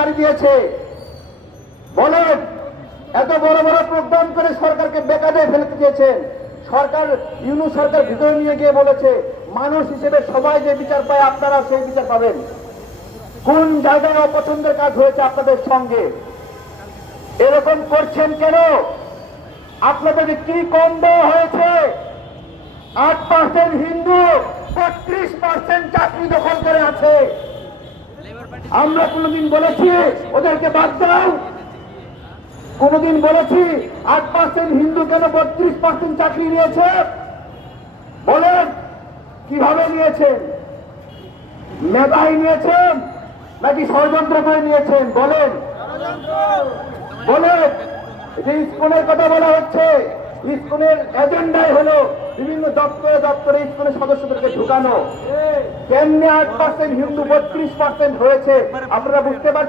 বাড়ি দিয়েছে। বলেন, এত বড় বড় প্রোগ্রাম করে সরকারকে বেকায়দায় ফেলতে দিয়েছেন। সরকার, ইউনূস সরকার ভিতরে নিয়ে গিয়ে বলেছে মানুষ হিসেবে সবাই যে বিচার পায় আপনারা সেই বিচার পাবেন। কোন জায়গায় অপছন্দের কাজ হয়েছে আপনাদের সঙ্গে? এরকম করছেন কেন? আপনাদের কি কম দেওয়া হয়েছে? 8% হিন্দু, 32% চাকরি দখল করে আছে। আমরা কোনদিন বলেছি ওদেরকে বাদ দাও? কোনদিন বলেছি 8% হিন্দু কেন 32% চাকরি নিয়েছে? বলেন, কিভাবে নিয়েছেন? মেধাই নিয়েছেন নাকি ষড়যন্ত্র করে নিয়েছেন? বলেন বলেন। যে ইসকনের কথা বলা হচ্ছে, ইসকনের এজেন্ডাই হলো বিভিন্ন দপ্তরে দপ্তরে ইসকনের সদস্যদেরকে ঢুকানো। কেমনে 8% হিন্দু 32% হয়েছে আপনারা বুঝতে পারছেন?